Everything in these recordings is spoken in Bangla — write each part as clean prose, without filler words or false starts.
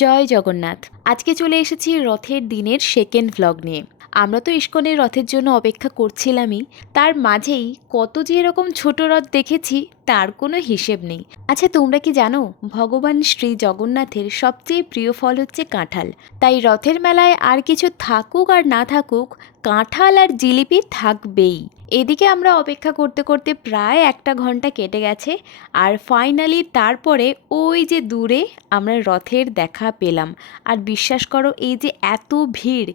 জয় জগন্নাথ। আজকে চলে এসেছি রথের দিনের সেকেন্ড ভ্লগ নিয়ে। আমরা তো ইস্কনের রথের জন্য অপেক্ষা করছিলামই, তার মাঝেই কত যে এরকম ছোট রথ দেখেছি তার কোনো হিসেব নেই। আচ্ছা, তোমরা কি জানো ভগবান শ্রী জগন্নাথের সবচেয়ে প্রিয় ফল হচ্ছে কাঁঠাল। তাই রথের মেলায় আর কিছু থাকুক আর না থাকুক, কাঁঠাল আর জিলিপি থাকবেই। এদিকে আমরা অপেক্ষা করতে করতে প্রায় 1 ঘন্টা কেটে গেছে, আর ফাইনালি তারপরে ওই যে দূরে আমরা রথের দেখা পেলাম। আর বিশ্বাস করো, এই যে এত ভিড়,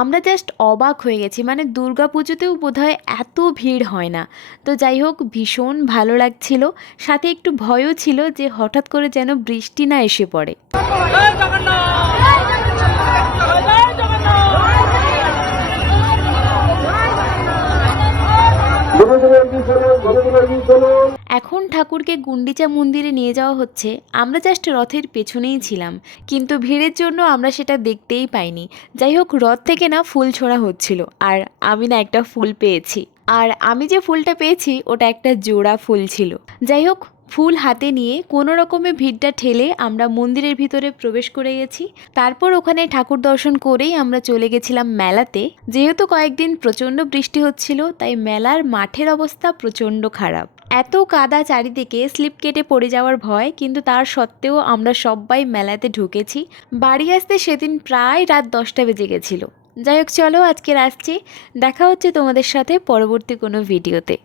আমরা জাস্ট অবাক হয়ে গেছি। মানে দুর্গা পুজোতেও বোধহয় এত ভিড় হয় না। তো যাই হোক, ভীষণ ভালো লাগছিল, সাথে একটু ভয়ও ছিল যে হঠাৎ করে যেন বৃষ্টি না এসে পড়ে। এখন ঠাকুরকে গুন্ডিচা মন্দিরে নিয়ে যাওয়া হচ্ছে। আমরা জাস্ট রথের পেছনেই ছিলাম, কিন্তু ভিড়ের জন্য আমরা সেটা দেখতেই পাইনি। যাই হোক, রথ থেকে না ফুল ছোড়া হচ্ছিল, আর আমি না একটা ফুল পেয়েছি। আর আমি যে ফুলটা পেয়েছি ওটা একটা জোড়া ফুল ছিল। যাই হোক, ফুল হাতে নিয়ে কোনো রকমে ভিড়টা ঠেলে আমরা মন্দিরের ভিতরে প্রবেশ করে গেছি। তারপর ওখানে ঠাকুর দর্শন করেই আমরা চলে গেছিলাম মেলাতে। যেহেতু কয়েকদিন প্রচণ্ড বৃষ্টি হচ্ছিল, তাই মেলার মাঠের অবস্থা প্রচণ্ড খারাপ। এত কাদা চারিদিকে, স্লিপ কেটে পড়ে যাওয়ার ভয়, কিন্তু তার সত্ত্বেও আমরা সবাই মেলাতে ঢুকেছি। বাড়ি আসতে সেদিন প্রায় রাত 10টা বেজে গেছিলো। যাই হোক, চলো আজকের আসছি, দেখা হচ্ছে তোমাদের সাথে পরবর্তী কোনো ভিডিওতে।